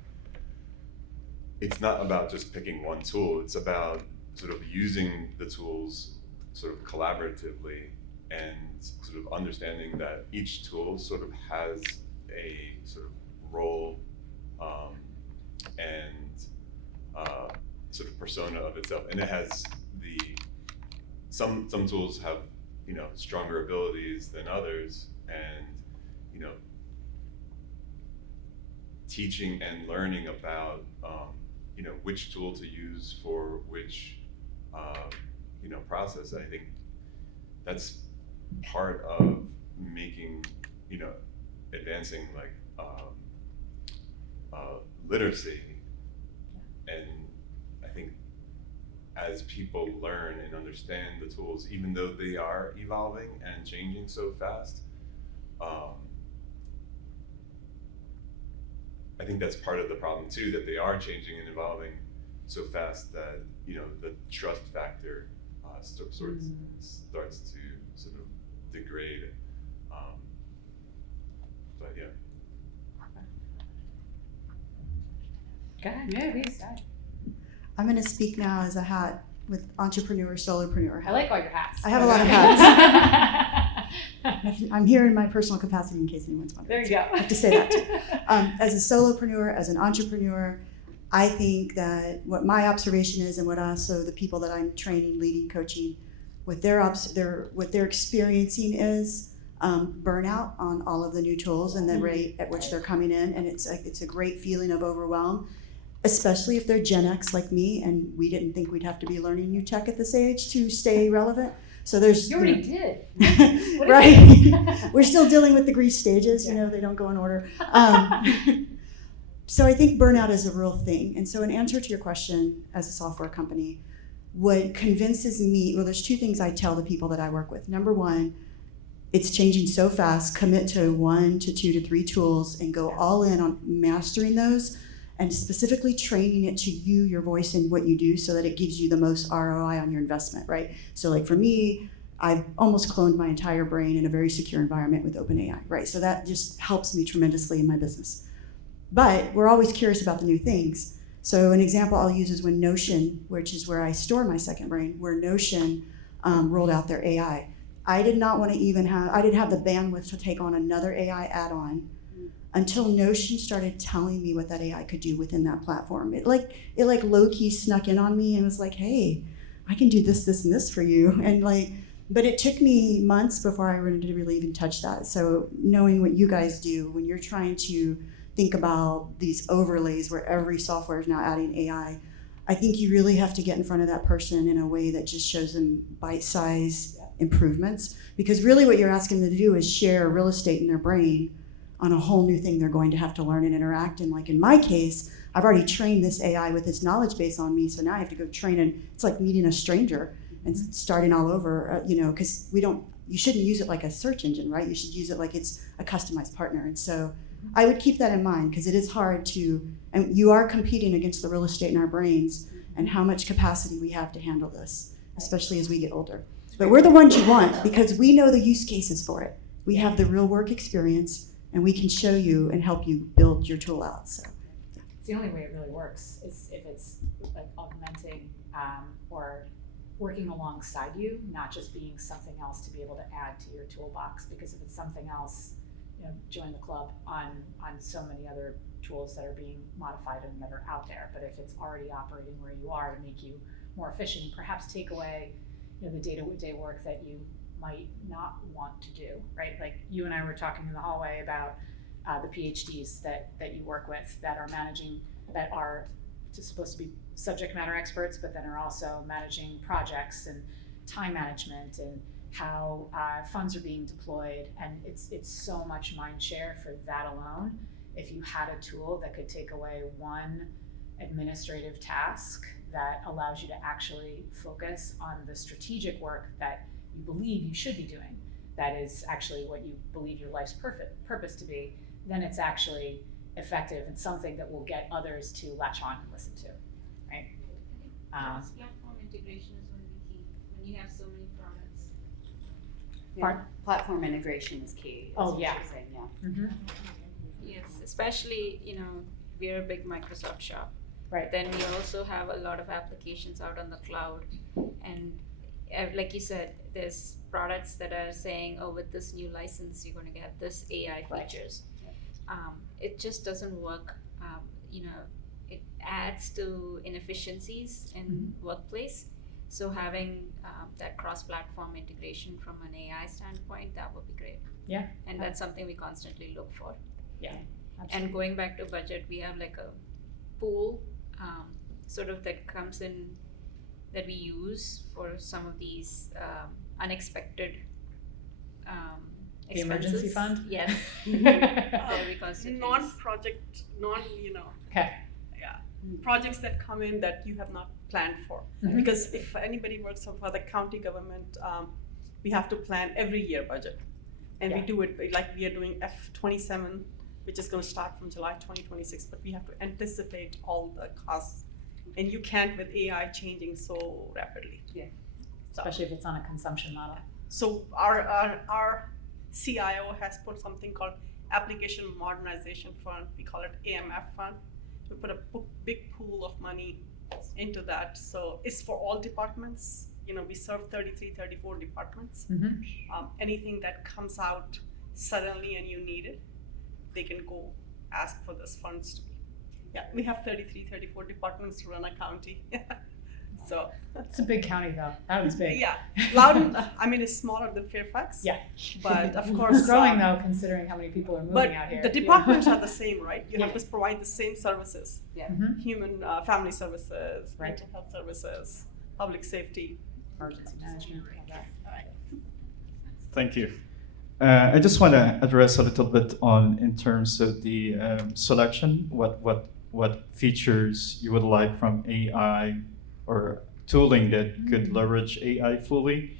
it's not about just picking one tool. It's about sort of using the tools sort of collaboratively and sort of understanding that each tool sort of has a sort of role and sort of persona of itself, and it has some tools have stronger abilities than others, and teaching and learning about which tool to use for which process. I think that's part of making advancing literacy, and I think as people learn and understand the tools, even though they are evolving and changing so fast, I think that's part of the problem too, that they are changing and evolving so fast that the trust factor starts to sort of degrade. But yeah. Go ahead. Yeah, please. I'm going to speak now as a hat with entrepreneur, solopreneur. I like all your hats. I have a lot of hats. I'm here in my personal capacity in case anyone's wondering. There you go. I have to say that too. As a solopreneur, as an entrepreneur, I think that what my observation is, and what also the people that I'm training, leading, coaching, what they're experiencing is burnout on all of the new tools and the rate at which they're coming in, and it's a great feeling of overwhelm, especially if they're Gen X like me, and we didn't think we'd have to be learning new tech at this age to stay relevant. So there's You already did. right. We're still dealing with the grief stages. They don't go in order. So I think burnout is a real thing. And so in answer to your question, as a software company, what convinces me, well, there's two things I tell the people that I work with. Number one, it's changing so fast. Commit to 1 to 2 to 3 tools and go all in on mastering those, and specifically training it to you, your voice, and what you do, so that it gives you the most ROI on your investment, right? So for me, I've almost cloned my entire brain in a very secure environment with OpenAI, right? So that just helps me tremendously in my business. But we're always curious about the new things. So an example I'll use is when Notion, which is where I store my second brain, where Notion rolled out their AI. I did not want to I didn't have the bandwidth to take on another AI add-on until Notion started telling me what that AI could do within that platform. It low-key snuck in on me and was like, hey, I can do this, this, and this for you. And but it took me months before I really even touch that. So knowing what you guys do when you're trying to think about these overlays where every software is now adding AI, I think you really have to get in front of that person in a way that just shows them bite-sized improvements. Because really what you're asking them to do is share real estate in their brain on a whole new thing they're going to have to learn and interact. And like in my case, I've already trained this AI with its knowledge base on me, so now I have to go train it. It's like meeting a stranger and starting all over, because you shouldn't use it like a search engine, right? You should use it like it's a customized partner. And so I would keep that in mind, because it is hard and you are competing against the real estate in our brains and how much capacity we have to handle this, especially as we get older. But we're the ones you want, because we know the use cases for it. We have the real work experience, and we can show you and help you build your tool out. So it's the only way it really works is if it's like augmenting or working alongside you, not just being something else to be able to add to your toolbox. Because if it's something else, join the club on so many other tools that are being modified and that are out there. But if it's already operating where you are to make you more efficient and perhaps take away the day-to-day work that you might not want to do, right? Like you and I were talking in the hallway about the PhDs that you work with that are managing, that are supposed to be subject matter experts, but then are also managing projects and time management and how funds are being deployed. And it's so much mind share for that alone. If you had a tool that could take away one administrative task that allows you to actually focus on the strategic work that you believe you should be doing, that is actually what you believe your life's purpose to be, then it's actually effective and something that will get others to latch on and listen to, right? Platform integration is going to be key when you have so many products. Platform integration is key. Oh, yeah. Mm-hmm. Yes, especially, we're a big Microsoft shop. Right. Then we also have a lot of applications out on the cloud. And like you said, there's products that are saying, oh, with this new license, you're going to get this AI features. It just doesn't work. It adds to inefficiencies in workplace. So having that cross-platform integration from an AI standpoint, that would be great. Yeah. And that's something we constantly look for. Yeah. Absolutely. And going back to budget, we have like a pool sort of that comes in that we use for some of these unexpected the expenses. emergency fund? Yes. We constantly Non-project, Okay. projects that come in that you have not planned for. Mhm. Because if anybody works for the county government, we have to plan every year budget. And we do it like we are doing F27, which is going to start from July 2026, but we have to anticipate all the costs. And you can't with AI changing so rapidly. Yeah. So, Especially if it's on a consumption model. so our CIO has put something called Application Modernization Fund. We call it AMF Fund. We put a big pool of money into that. So it's for all departments. We serve 33, 34 departments. Anything that comes out suddenly and you need it, they can go ask for this funds to be. Yeah, we have 33, 34 departments to run a county. So It's a big county though. That was big. yeah, Loudon, it's smaller than Fairfax. Yeah. But of course, It's growing though, considering how many people are moving but out here. the departments are the same, right? You have to provide the same services. Mhm. Human family services, Right. mental health services, public safety. Emergency management, all that. Thank you. I just want to address a little bit in terms of the selection, what features you would like from AI or tooling that could leverage AI fully.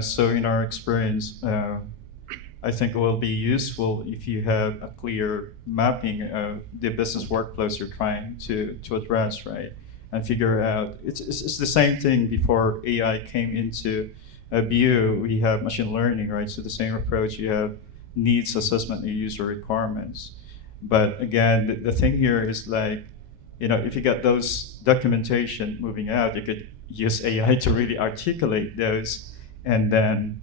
So in our experience, I think it will be useful if you have a clear mapping of the business workflows you're trying to address, right? And figure out, it's the same thing before AI came into view. We have machine learning, right? So the same approach, you have needs assessment and user requirements. But again, the thing here is like, if you got those documentation moving out, you could use AI to really articulate those and then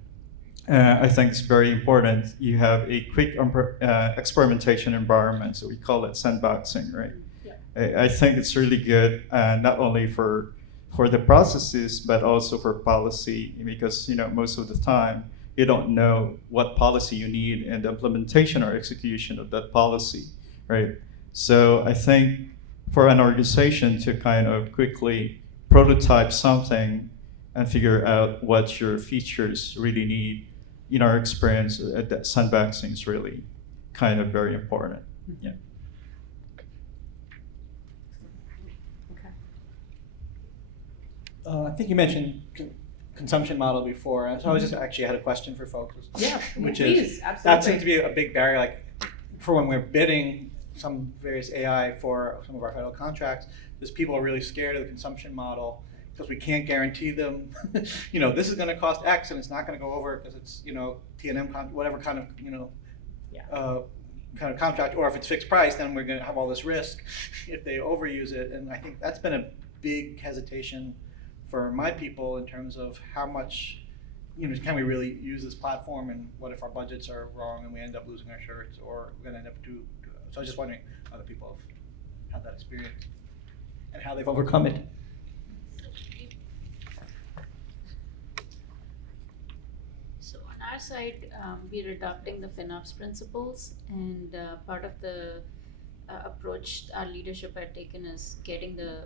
I think it's very important. You have a quick experimentation environment, so we call it sandboxing, right? Yeah. I think it's really good, not only for the processes, but also for policy, because most of the time you don't know what policy you need in the implementation or execution of that policy, right? So I think for an organization to kind of quickly prototype something and figure out what your features really need, in our experience, that sandboxing is really kind of very important. Yeah. I think you mentioned consumption model before, so I was just actually had a question for folks. Yeah, which please, is absolutely. that seems to be a big barrier. Like for when we're bidding some various AI for some of our federal contracts, there's people are really scared of the consumption model because we can't guarantee them. This is going to cost X and it's not going to go over because it's T&M whatever kind of kind of contract, or if it's fixed price, then we're going to have all this risk if they overuse it. And I think that's been a big hesitation for my people in terms of how much, can we really use this platform, and what if our budgets are wrong and we end up losing our shirts, or we're going to end up so I was just wondering how other people have had that experience and how they've overcome it. So on our side, we're adopting the FinOps principles, and part of the approach our leadership had taken is getting the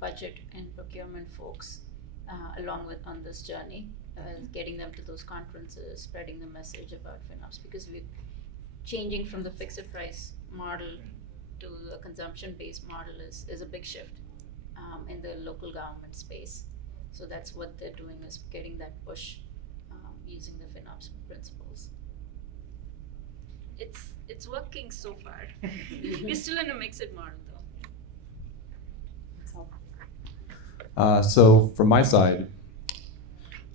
budget and procurement folks along with on this journey, getting them to those conferences, spreading the message about FinOps, because we're changing from the fixed price model to the consumption-based model is a big shift in the local government space. So that's what they're doing, is getting that push using the FinOps principles. It's working so far. We're still in a mixed model though. So from my side,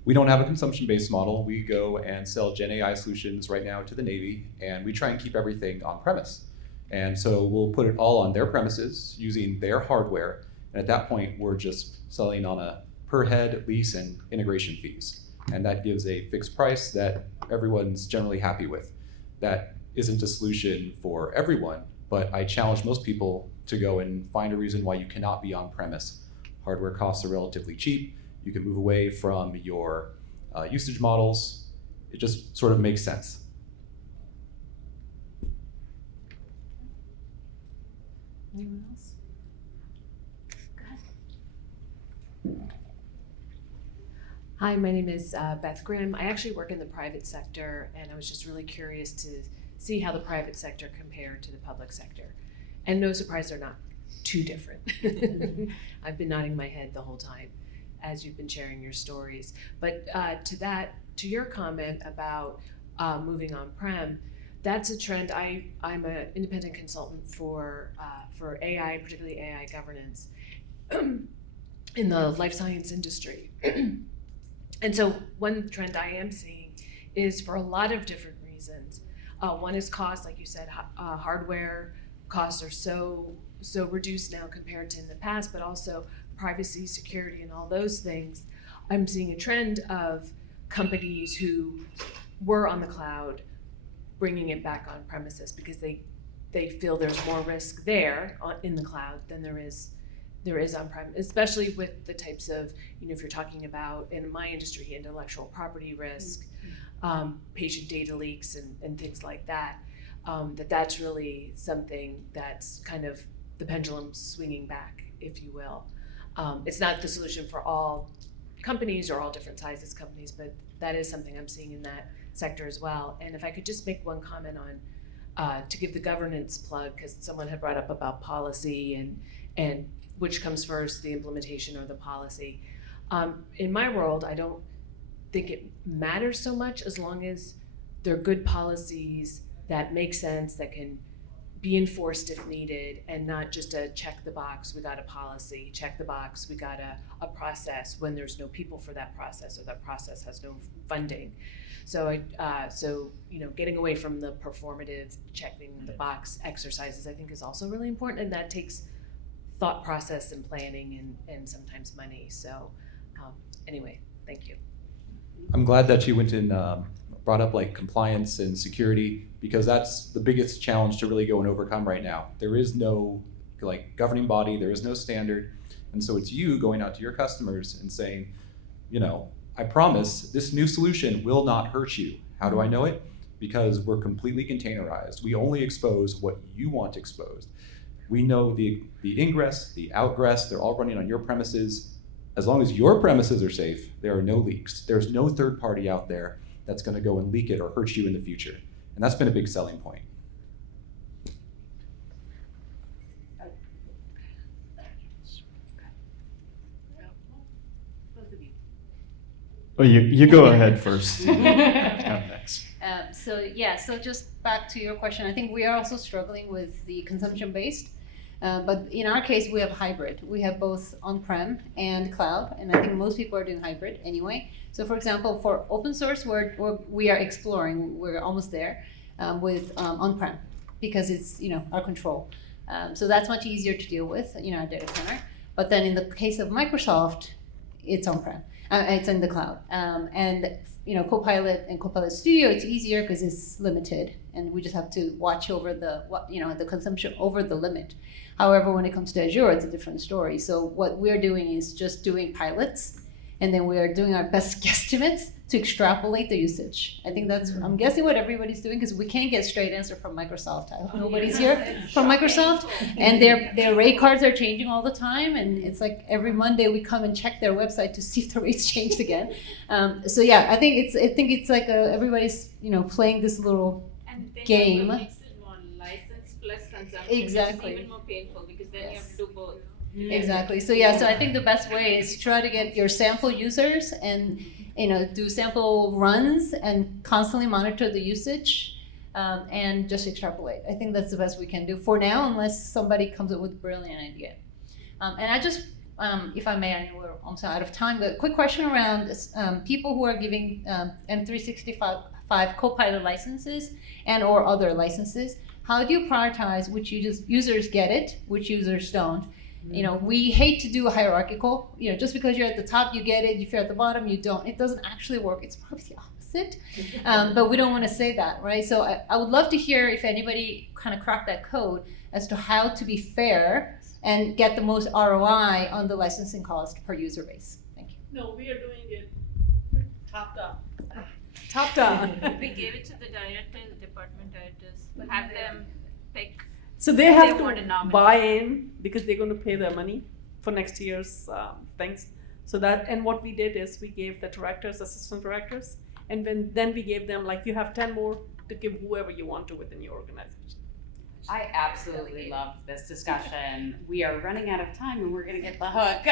we don't have a consumption-based model. We go and sell Gen AI solutions right now to the Navy, and we try and keep everything on premise. And so we'll put it all on their premises using their hardware. And at that point, we're just selling on a per head lease and integration fees. And that gives a fixed price that everyone's generally happy with. That isn't a solution for everyone, but I challenge most people to go and find a reason why you cannot be on premise. Hardware costs are relatively cheap. You can move away from your usage models. It just sort of makes sense. Anyone else? Hi, my name is Beth Grimm. I actually work in the private sector, and I was just really curious to see how the private sector compared to the public sector. And no surprise, they're not too different. I've been nodding my head the whole time as you've been sharing your stories. But to your comment about moving on-prem, that's a trend. I'm an independent consultant for AI, particularly AI governance, in the life science industry. And so one trend I am seeing is, for a lot of different reasons. One is cost, like you said, hardware costs are so reduced now compared to in the past, but also privacy, security, and all those things. I'm seeing a trend of companies who were on the cloud bringing it back on premises because they feel there's more risk there in the cloud than there is on-prem, especially with the types of, if you're talking about, in my industry, intellectual property risk, patient data leaks and things like that, that's really something that's kind of the pendulum swinging back, if you will. It's not the solution for all companies or all different sizes companies, but that is something I'm seeing in that sector as well. And if I could just make one comment on, to give the governance plug, because someone had brought up about policy and which comes first, the implementation or the policy. In my world, I don't think it matters so much as long as they're good policies that make sense, that can be enforced if needed, and not just a check the box, we got a policy, check the box, we got a process, when there's no people for that process or that process has no funding. So getting away from the performative checking the box exercises, I think, is also really important, and that takes thought process and planning and sometimes money. So anyway, thank you. I'm glad that you went in brought up like compliance and security, because that's the biggest challenge to really go and overcome right now. There is no like governing body, there is no standard. And so it's you going out to your customers and saying, you know, I promise this new solution will not hurt you. How do I know it? Because we're completely containerized. We only expose what you want exposed. We know the ingress, the outgress, they're all running on your premises. As long as your premises are safe, there are no leaks. There's no third party out there that's going to go and leak it or hurt you in the future. And that's been a big selling point. Oh, you go ahead first. Up next. So just back to your question, I think we are also struggling with the consumption-based, but in our case, we have hybrid. We have both on-prem and cloud, and I think most people are doing hybrid anyway. So for example, for open source, we are exploring, we're almost there with on-prem, because it's, our control. So that's much easier to deal with, our data center. But then in the case of Microsoft, it's on-prem. It's in the cloud. And Copilot and Copilot Studio, it's easier because it's limited, and we just have to watch over the consumption over the limit. However, when it comes to Azure, it's a different story. So what we're doing is just doing pilots, and then we are doing our best guesstimates to extrapolate the usage. I think that's, I'm guessing what everybody's doing, because we can't get straight answer from Microsoft. I hope nobody's here from Microsoft. And their rate cards are changing all the time, and it's like every Monday we come and check their website to see if the rates changed again. So yeah, I think it's like everybody's playing this little game. License plus consumption, Exactly. which is even more painful because then you have to do both. Exactly. So yeah, so I think the best way is try to get your sample users and do sample runs and constantly monitor the usage and just extrapolate. I think that's the best we can do for now, unless somebody comes up with a brilliant idea. And I just, if I may, I know we're almost out of time, but a quick question around people who are giving M365 Copilot licenses and or other licenses. How do you prioritize which users get it, which users don't? We hate to do a hierarchical, just because you're at the top, you get it. If you're at the bottom, you don't. It doesn't actually work. It's probably the opposite. But we don't want to say that, right? So I would love to hear if anybody kind of cracked that code as to how to be fair and get the most ROI on the licensing cost per user base. Thank you. No, we are doing it top down. Top down. We gave it to the department directors, have them pick. So they have want to nominate. buy in because they're going to pay their money for next year's things. So and what we did is we gave the directors, assistant directors, and then we gave them you have 10 more to give whoever you want to within your organization. I absolutely love this discussion. We are running out of time and we're going to get the hook.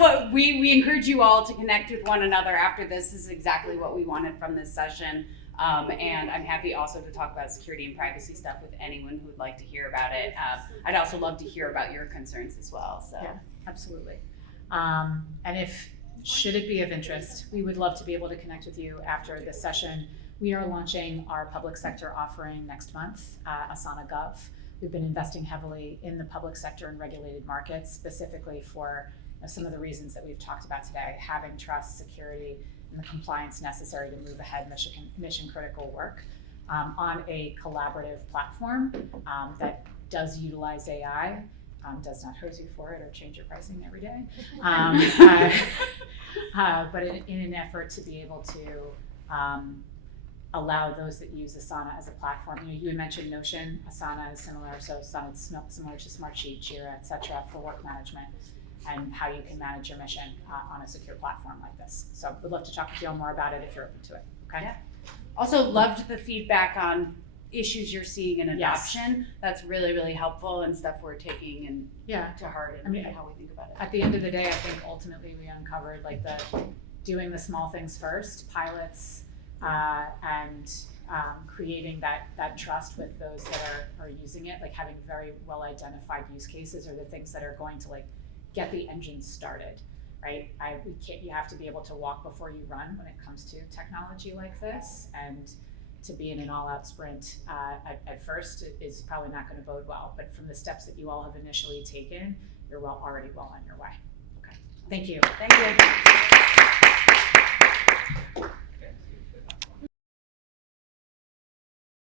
So we encourage you all to connect with one another after this. This is exactly what we wanted from this session. And I'm happy also to talk about security and privacy stuff with anyone who would like to hear about it. I'd also love to hear about your concerns as well. So yeah, absolutely. And should it be of interest, we would love to be able to connect with you after this session. We are launching our public sector offering next month, Asana Gov. We've been investing heavily in the public sector and regulated markets, specifically for some of the reasons that we've talked about today, having trust, security, and the compliance necessary to move ahead mission critical work on a collaborative platform that does utilize AI, does not hose you for it or change your pricing every day, but in an effort to be able to allow those that use Asana as a platform. You mentioned Notion. Asana is similar, so Asana is similar to Smartsheet, Jira, etc. for work management and how you can manage your mission on a secure platform like this. So we'd love to talk with you all more about it if you're open to it. Okay. Yeah. Also loved the feedback on issues you're seeing in adoption. Yes. That's really, really helpful and stuff we're taking to heart and how we think about it. At the end of the day, I think ultimately we uncovered doing the small things first, pilots, and creating that trust with those that are using it, having very well identified use cases are the things that are going to get the engine started, right? You have to be able to walk before you run when it comes to technology like this, and to be in an all-out sprint at first is probably not going to bode well. But from the steps that you all have initially taken, you're already well on your way. Okay, thank you. Thank you.